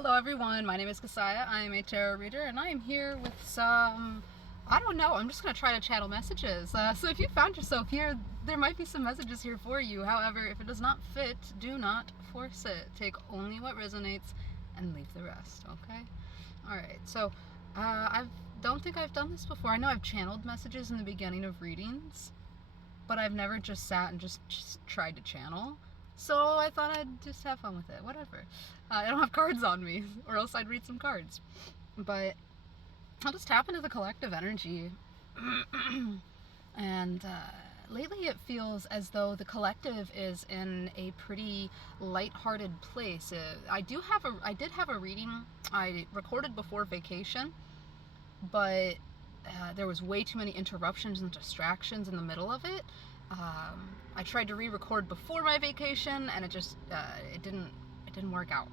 Hello everyone, my name is Kasaya. I am a tarot reader and I am here with some, I don't know, I'm just going to try to channel messages. So if you found yourself here, there might be some messages here for you. However, if it does not fit, do not force it. Take only what resonates and leave the rest, okay? Alright, so I don't think I've done this before. I know I've channeled messages in the beginning of readings, but I've never just sat and just tried to channel. So I thought I'd just have fun with it. Whatever. I don't have cards on me, or else I'd read some cards. But I'll just tap into the collective energy. And lately it feels as though the collective is in a pretty lighthearted place. I did have a reading I recorded before vacation, but there was way too many interruptions and distractions in the middle of it. I tried to re-record before my vacation, and it didn't work out.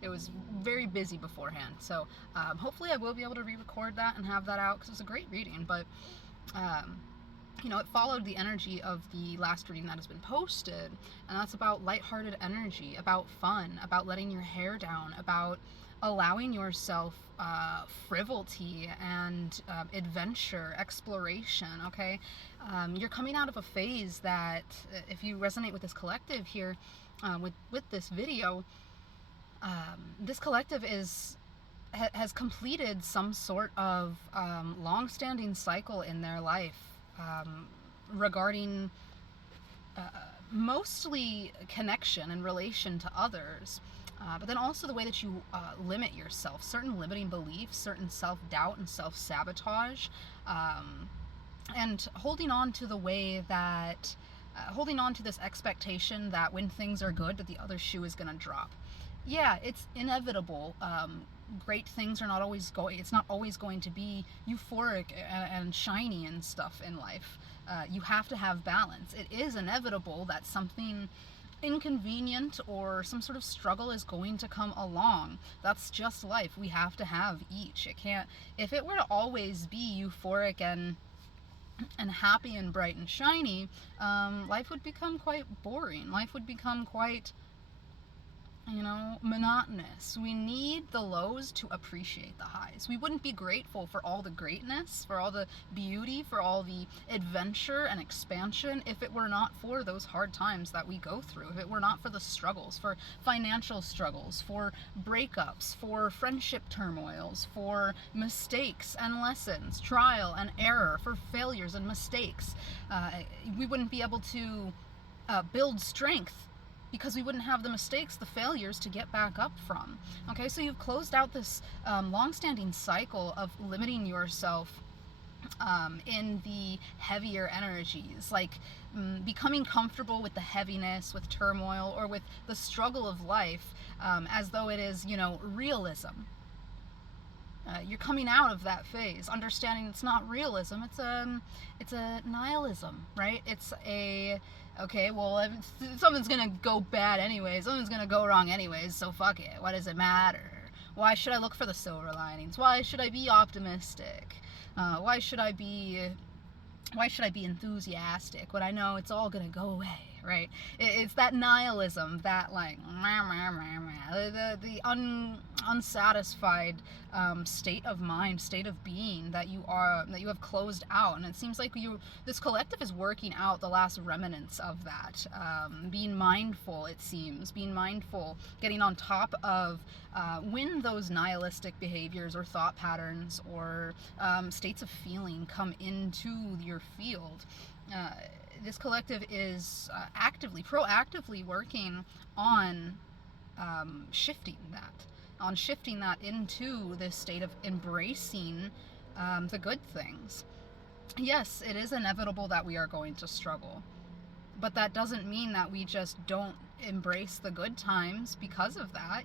It was very busy beforehand, so hopefully I will be able to re-record that and have that out because it was a great reading. But it followed the energy of the last reading that has been posted, and that's about lighthearted energy, about fun, about letting your hair down, about allowing yourself frivolity and adventure, exploration, okay? You're coming out of a phase that, if you resonate with this collective here, with this video, this collective has completed some sort of long-standing cycle in their life regarding mostly connection and relation to others, but then also the way that you limit yourself, certain limiting beliefs, certain self-doubt and self-sabotage, and holding on to the way that, holding on to this expectation that when things are good, that the other shoe is going to drop. Yeah, it's inevitable. Great things are not always it's not always going to be euphoric and shiny and stuff in life. You have to have balance. It is inevitable that something inconvenient or some sort of struggle is going to come along. That's just life. We have to have each. If it were to always be euphoric and happy and bright and shiny, life would become quite boring. Life would become quite, monotonous. We need the lows to appreciate the highs. We wouldn't be grateful for all the greatness, for all the beauty, for all the adventure and expansion if it were not for those hard times that we go through, if it were not for the struggles, for financial struggles, for breakups, for friendship turmoils, for mistakes and lessons, trial and error, for failures and mistakes. We wouldn't be able to build strength, because we wouldn't have the mistakes, the failures to get back up from. Okay, so you've closed out this long-standing cycle of limiting yourself in the heavier energies, like becoming comfortable with the heaviness, with turmoil, or with the struggle of life, as though it is, realism. You're coming out of that phase, understanding it's not realism, it's a nihilism, right? It's a, okay, well, if something's gonna go bad anyways, something's gonna go wrong anyways, so fuck it, what does it matter? Why should I look for the silver linings? Why should I be optimistic? Why should I be enthusiastic when I know it's all gonna go away, right? It's that nihilism, that like the unsatisfied state of mind, state of being that you have closed out. And it seems like this collective is working out the last remnants of that. Being mindful, it seems, getting on top of when those nihilistic behaviors or thought patterns or states of feeling come into your field. This collective is proactively working on shifting that into this state of embracing the good things. Yes, it is inevitable that we are going to struggle, but that doesn't mean that we just don't embrace the good times because of that.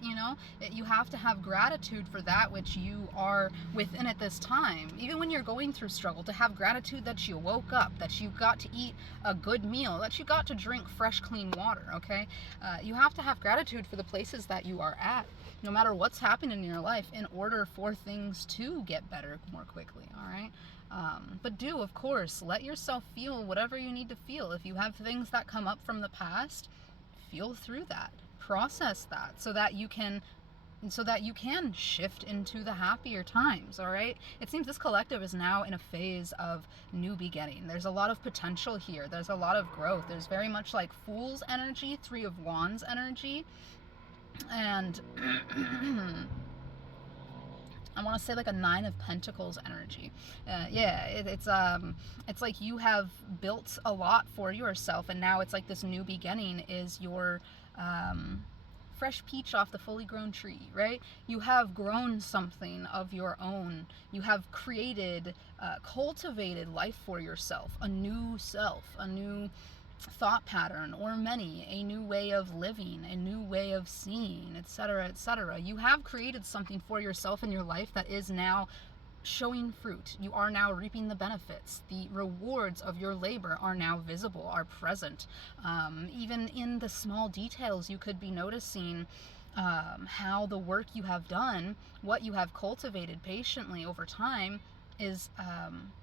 You have to have gratitude for that which you are within at this time, even when you're going through struggle, to have gratitude that you woke up, that you got to eat a good meal, that you got to drink fresh clean water. Okay, you have to have gratitude for the places that you are at, no matter what's happening in your life, in order for things to get better more quickly. All right. But do, of course, let yourself feel whatever you need to feel. If you have things that come up from the past, feel through that, process that, so that you can so that you can shift into the happier times. All right, it seems this collective is now in a phase of new beginning. There's a lot of potential here, there's a lot of growth, there's very much like Fool's energy, Three of Wands energy, and I want to say like a Nine of Pentacles energy. It's like you have built a lot for yourself, and now it's like this new beginning is your fresh peach off the fully grown tree, right? You have grown something of your own. You have created, cultivated life for yourself, a new self, a new thought pattern, or many, a new way of living, a new way of seeing, etc., etc. You have created something for yourself in your life that is now showing fruit. You are now reaping the benefits. The rewards of your labor are now visible, are present. Even in the small details, you could be noticing how the work you have done, what you have cultivated patiently over time, is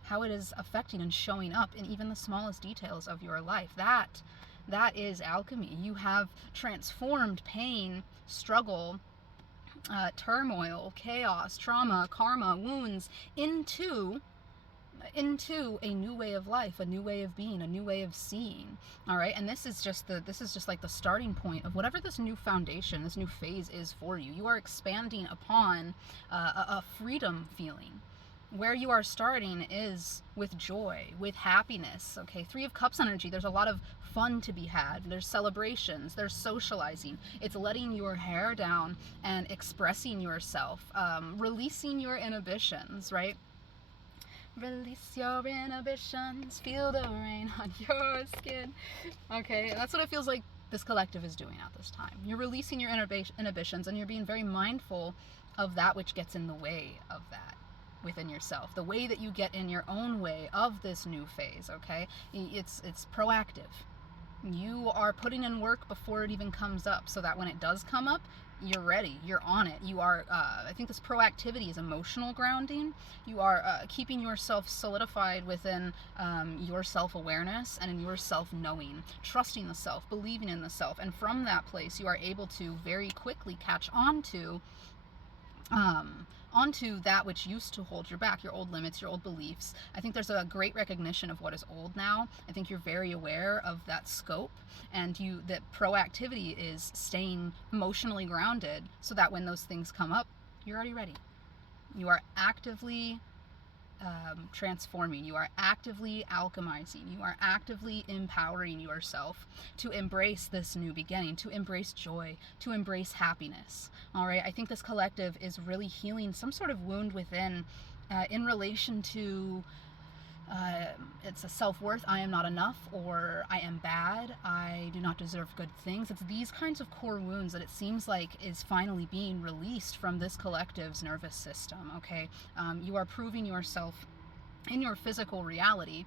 how it is affecting and showing up in even the smallest details of your life. That is alchemy. You have transformed pain, struggle, turmoil, chaos, trauma, karma, wounds into a new way of life, a new way of being, a new way of seeing. All right, and this is just like the starting point of whatever this new foundation, this new phase is for you. You are expanding upon a freedom feeling. Where you are starting is with joy, with happiness. Okay, Three of Cups energy, there's a lot of fun to be had. There's celebrations, there's socializing. It's letting your hair down and expressing yourself, releasing your inhibitions, right? Release your inhibitions, feel the rain on your skin. Okay, and that's what it feels like this collective is doing at this time. You're releasing your inhibitions, and you're being very mindful of that which gets in the way of that within yourself, the way that you get in your own way of this new phase. Okay, it's proactive. You are putting in work before it even comes up, so that when it does come up, you're ready, you're on it. You are I think this proactivity is emotional grounding. You are keeping yourself solidified within your self-awareness and in your self-knowing, trusting the self, believing in the self, and from that place you are able to very quickly catch on to onto that which used to hold you back, your old limits, your old beliefs. I think there's a great recognition of what is old now. I think you're very aware of that scope, and that proactivity is staying emotionally grounded so that when those things come up, you're already ready. You are actively transforming. You are actively alchemizing. You are actively empowering yourself to embrace this new beginning, to embrace joy, to embrace happiness. All right, I think this collective is really healing some sort of wound within in relation to it's a self-worth. I am not enough, or I am bad, I do not deserve good things. It's these kinds of core wounds that it seems like is finally being released from this collective's nervous system. Okay, you are proving yourself in your physical reality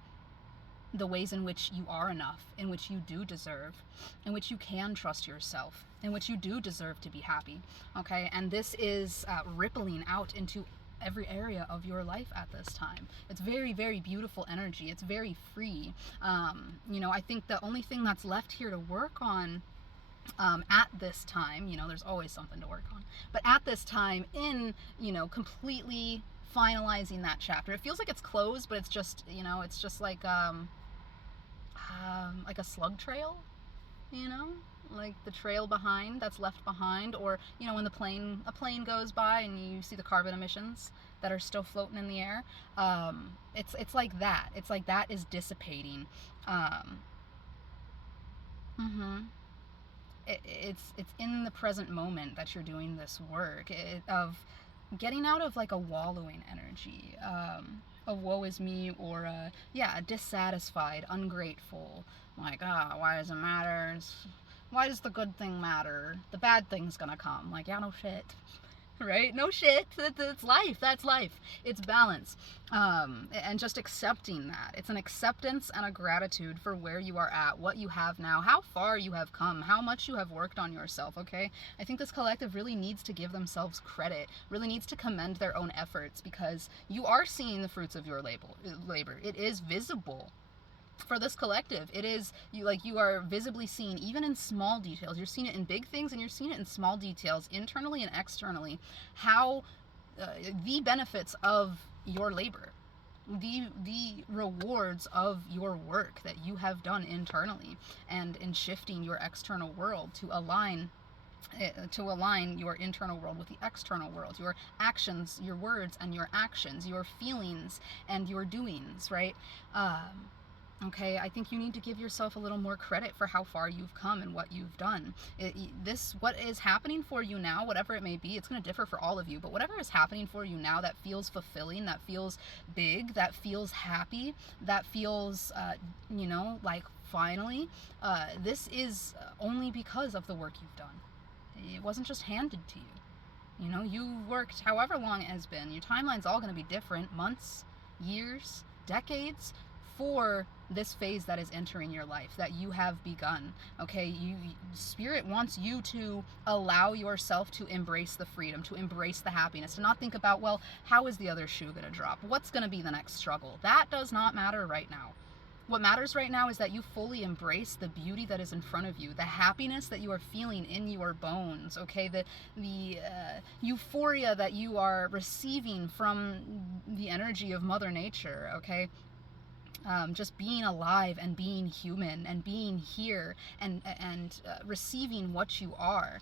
the ways in which you are enough, in which you do deserve, in which you can trust yourself, in which you do deserve to be happy. Okay, and this is rippling out into every area of your life at this time. It's very, very beautiful energy. It's very free. I think the only thing that's left here to work on at this time, there's always something to work on, but at this time in, completely finalizing that chapter, it feels like it's closed, but it's just, it's just like a slug trail, like the trail behind that's left behind, or when a plane goes by and you see the carbon emissions that are still floating in the air. It's like that. It's like that is dissipating. It's in the present moment that you're doing this work of getting out of like a wallowing energy, a woe is me, or a dissatisfied, ungrateful, like, why does it matter? Why does the good thing matter? The bad thing's gonna come. Like, yeah, no shit. Right? No shit. It's life. That's life. It's balance. And just accepting that. It's an acceptance and a gratitude for where you are at, what you have now, how far you have come, how much you have worked on yourself, okay? I think this collective really needs to give themselves credit, really needs to commend their own efforts, because you are seeing the fruits of your labor. It is visible. For this collective, it is you, like, you are visibly seen even in small details. You're seeing it in big things and you're seeing it in small details, internally and externally, how the benefits of your labor, the rewards of your work that you have done internally and in shifting your external world to align your internal world with the external world, your actions, your words and your actions, your feelings and your doings, right? Okay, I think you need to give yourself a little more credit for how far you've come and what you've done. What is happening for you now, whatever it may be, it's going to differ for all of you, but whatever is happening for you now that feels fulfilling, that feels big, that feels happy, that feels, like finally, this is only because of the work you've done. It wasn't just handed to you. You worked however long it has been. Your timeline's all going to be different, months, years, decades, for this phase that is entering your life, that you have begun. Okay, Spirit wants you to allow yourself to embrace the freedom, to embrace the happiness, to not think about, well, how is the other shoe going to drop? What's going to be the next struggle? That does not matter right now. What matters right now is that you fully embrace the beauty that is in front of you, the happiness that you are feeling in your bones, okay? The euphoria that you are receiving from the energy of Mother Nature, okay? Just being alive and being human and being here and receiving what you are,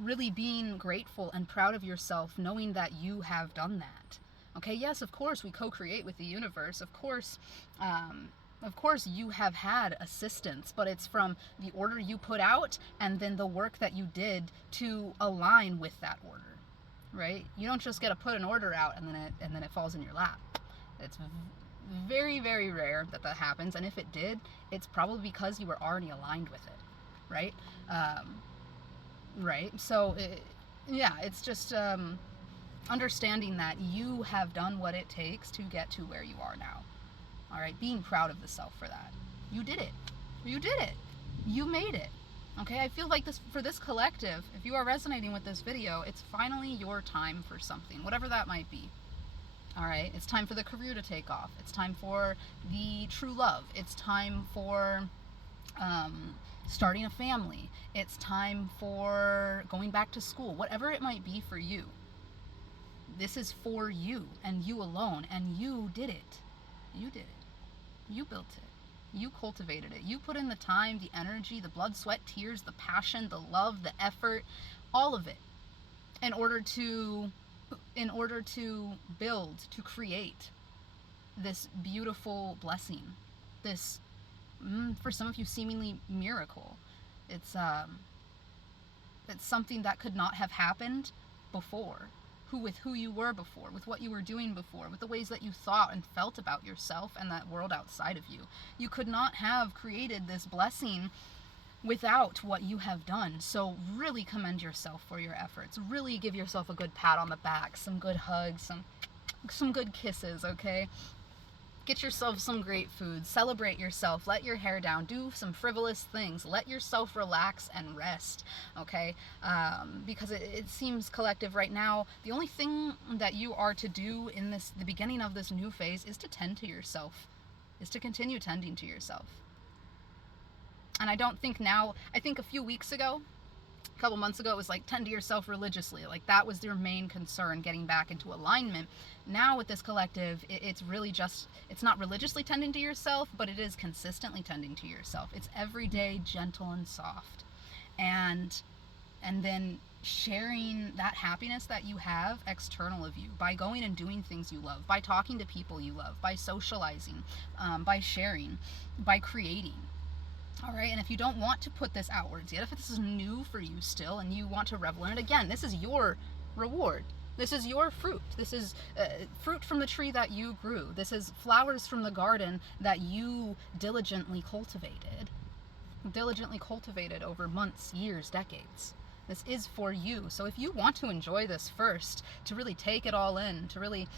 really being grateful and proud of yourself, knowing that you have done that. Okay, yes, of course we co-create with the universe. Of course you have had assistance, but it's from the order you put out and then the work that you did to align with that order, right? You don't just get to put an order out and then it falls in your lap. It's very, very rare that happens, and if it did, it's probably because you were already aligned with it, right? Right? So, it's just understanding that you have done what it takes to get to where you are now. All right? Being proud of the self for that. You did it. You did it. You made it. Okay? I feel like for this collective, if you are resonating with this video, it's finally your time for something, whatever that might be. All right, it's time for the career to take off. It's time for the true love. It's time for starting a family. It's time for going back to school. Whatever it might be for you, this is for you and you alone. And you did it. You did it. You built it. You cultivated it. You put in the time, the energy, the blood, sweat, tears, the passion, the love, the effort, all of it in order to build, to create this beautiful blessing, this, for some of you, seemingly miracle. It's something that could not have happened before, with who you were before, with what you were doing before, with the ways that you thought and felt about yourself and that world outside of you. You could not have created this blessing without what you have done. So really commend yourself for your efforts. Really give yourself a good pat on the back, some good hugs, some good kisses, okay? Get yourself some great food. Celebrate yourself. Let your hair down. Do some frivolous things. Let yourself relax and rest, okay? Because it seems, collective, right now, the only thing that you are to do in the beginning of this new phase is to tend to yourself, is to continue tending to yourself. And I think a few weeks ago, a couple months ago, it was like, tend to yourself religiously. Like, that was their main concern, getting back into alignment. Now with this collective, it's really just, it's not religiously tending to yourself, but it is consistently tending to yourself. It's everyday, gentle and soft. And then sharing that happiness that you have external of you by going and doing things you love, by talking to people you love, by socializing, by sharing, by creating. All right, and if you don't want to put this outwards yet, if this is new for you still and you want to revel in it, again, this is your reward. This is your fruit. This is fruit from the tree that you grew. This is flowers from the garden that you diligently cultivated over months, years, decades. This is for you. So if you want to enjoy this first, to really take it all in, to really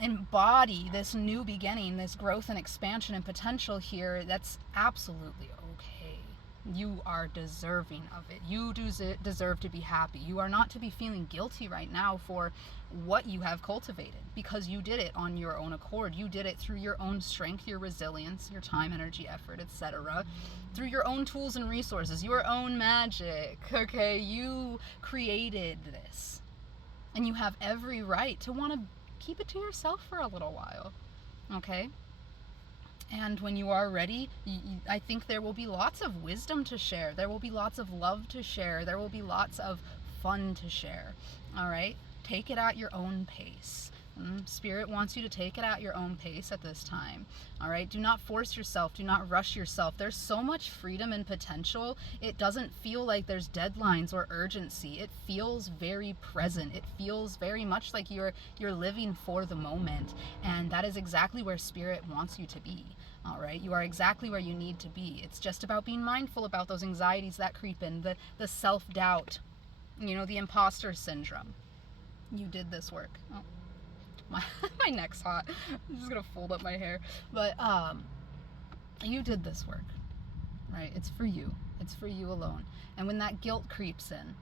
embody this new beginning, this growth and expansion and potential here, that's absolutely okay. You are deserving of it. You deserve to be happy. You are not to be feeling guilty right now for what you have cultivated, because you did it on your own accord. You did it through your own strength, your resilience, your time, energy, effort, etc. Through your own tools and resources, your own magic. Okay, you created this. And you have every right to want to keep it to yourself for a little while. Okay? And when you are ready, I think there will be lots of wisdom to share. There will be lots of love to share. There will be lots of fun to share. All right? Take it at your own pace. Spirit wants you to take it at your own pace at this time. All right? Do not force yourself. Do not rush yourself. There's so much freedom and potential. It doesn't feel like there's deadlines or urgency. It feels very present. It feels very much like you're living for the moment. And that is exactly where Spirit wants you to be. All right? You are exactly where you need to be. It's just about being mindful about those anxieties that creep in, the self-doubt, the imposter syndrome. You did this work. Oh. My neck's hot. I'm just gonna fold up my hair. But you did this work, right? It's for you. It's for you alone. And when that guilt creeps in,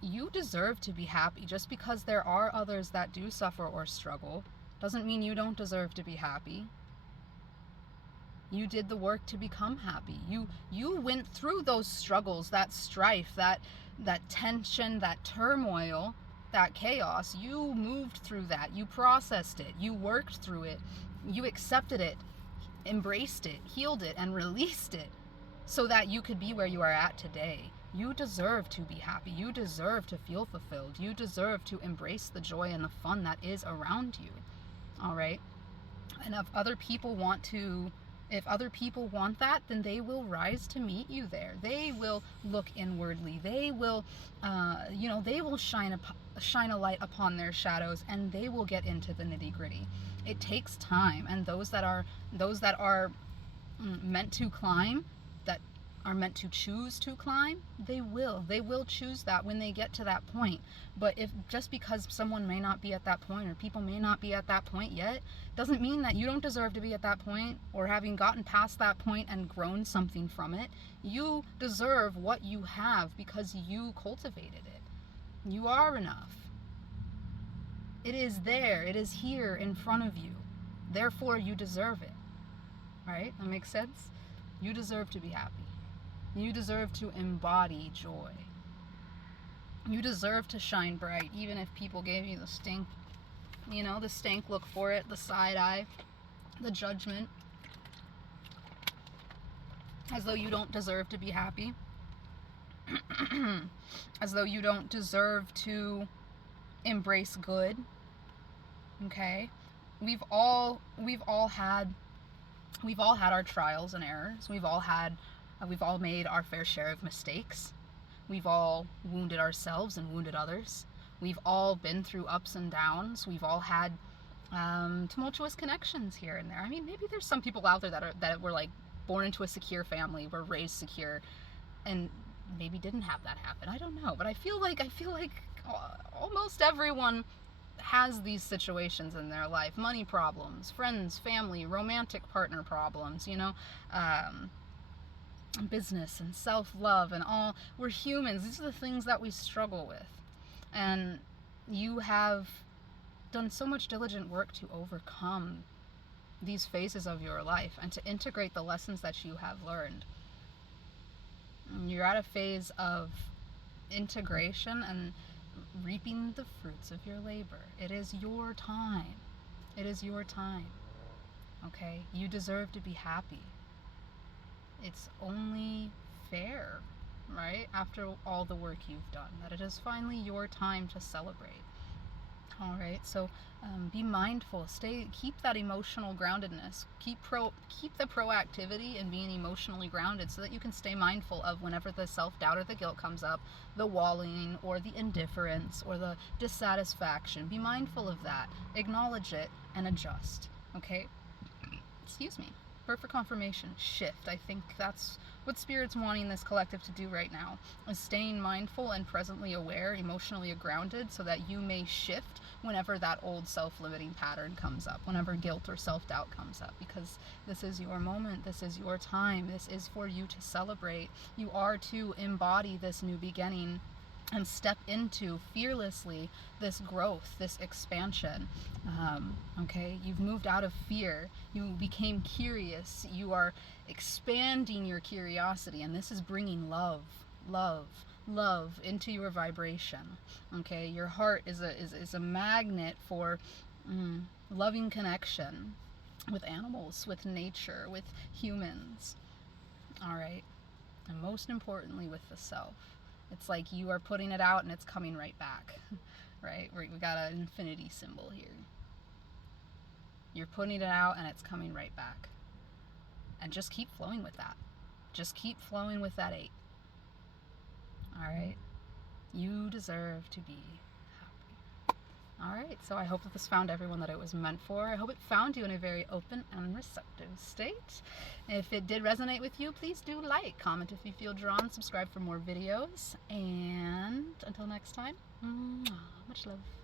you deserve to be happy. Just because there are others that do suffer or struggle doesn't mean you don't deserve to be happy. You did the work to become happy. You went through those struggles, that strife, that tension, that turmoil, that chaos. You moved through that. You processed it. You worked through it. You accepted it, embraced it, healed it, and released it so that you could be where you are at today. You deserve to be happy. You deserve to feel fulfilled. You deserve to embrace the joy and the fun that is around you. All right? And if other people want that, then they will rise to meet you there. They will look inwardly. They will, they will shine a light upon their shadows, and they will get into the nitty-gritty. It takes time, and those that are meant to climb, that are meant to choose to climb, they will choose that when they get to that point. But if just because someone may not be at that point, or people may not be at that point yet, doesn't mean that you don't deserve to be at that point, or having gotten past that point and grown something from it. You deserve what you have because you cultivated it. You are enough. It is there. It is here in front of you. Therefore, you deserve it. Right? That makes sense? You deserve to be happy. You deserve to embody joy. You deserve to shine bright, even if people gave you the stink. The stank look for it, the side eye, the judgment. As though you don't deserve to be happy. As though you don't deserve to embrace good. Okay? We've all had our trials and errors. We've all made our fair share of mistakes. We've all wounded ourselves and wounded others. We've all been through ups and downs. We've all had tumultuous connections here and there. I mean, maybe there's some people out there that were like born into a secure family, were raised secure, and maybe didn't have that happen. I don't know, but I feel like almost everyone has these situations in their life. Money problems, friends, family, romantic partner problems, business and self-love and all. We're humans. These are the things that we struggle with. And you have done so much diligent work to overcome these phases of your life and to integrate the lessons that you have learned. You're at a phase of integration and reaping the fruits of your labor. It is your time. It is your time. Okay? You deserve to be happy. It's only fair, right, after all the work you've done, that it is finally your time to celebrate. All right, so be mindful. Keep that emotional groundedness. Keep the proactivity and being emotionally grounded, so that you can stay mindful of whenever the self-doubt or the guilt comes up, the wallowing or the indifference or the dissatisfaction. Be mindful of that. Acknowledge it and adjust. Okay? Excuse me. For confirmation, shift. I think that's what Spirit's wanting this collective to do right now, is staying mindful and presently aware, emotionally grounded, so that you may shift whenever that old self-limiting pattern comes up, whenever guilt or self-doubt comes up, because this is your moment, this is your time, this is for you to celebrate. You are to embody this new beginning and step into fearlessly this growth, this expansion. Okay, you've moved out of fear, you became curious, you are expanding your curiosity, and this is bringing love, love into your vibration. Okay, your heart is a magnet for loving connection with animals, with nature, with humans. All right, and most importantly with the self. It's like you are putting it out and it's coming right back, right? We got an infinity symbol here. You're putting it out and it's coming right back. And just keep flowing with that. Just keep flowing with that 8. All right? You deserve to be happy. All right, so I hope that this found everyone that it was meant for. I hope it found you in a very open and receptive state. If it did resonate with you, please do like, comment if you feel drawn, subscribe for more videos, and until next time, much love.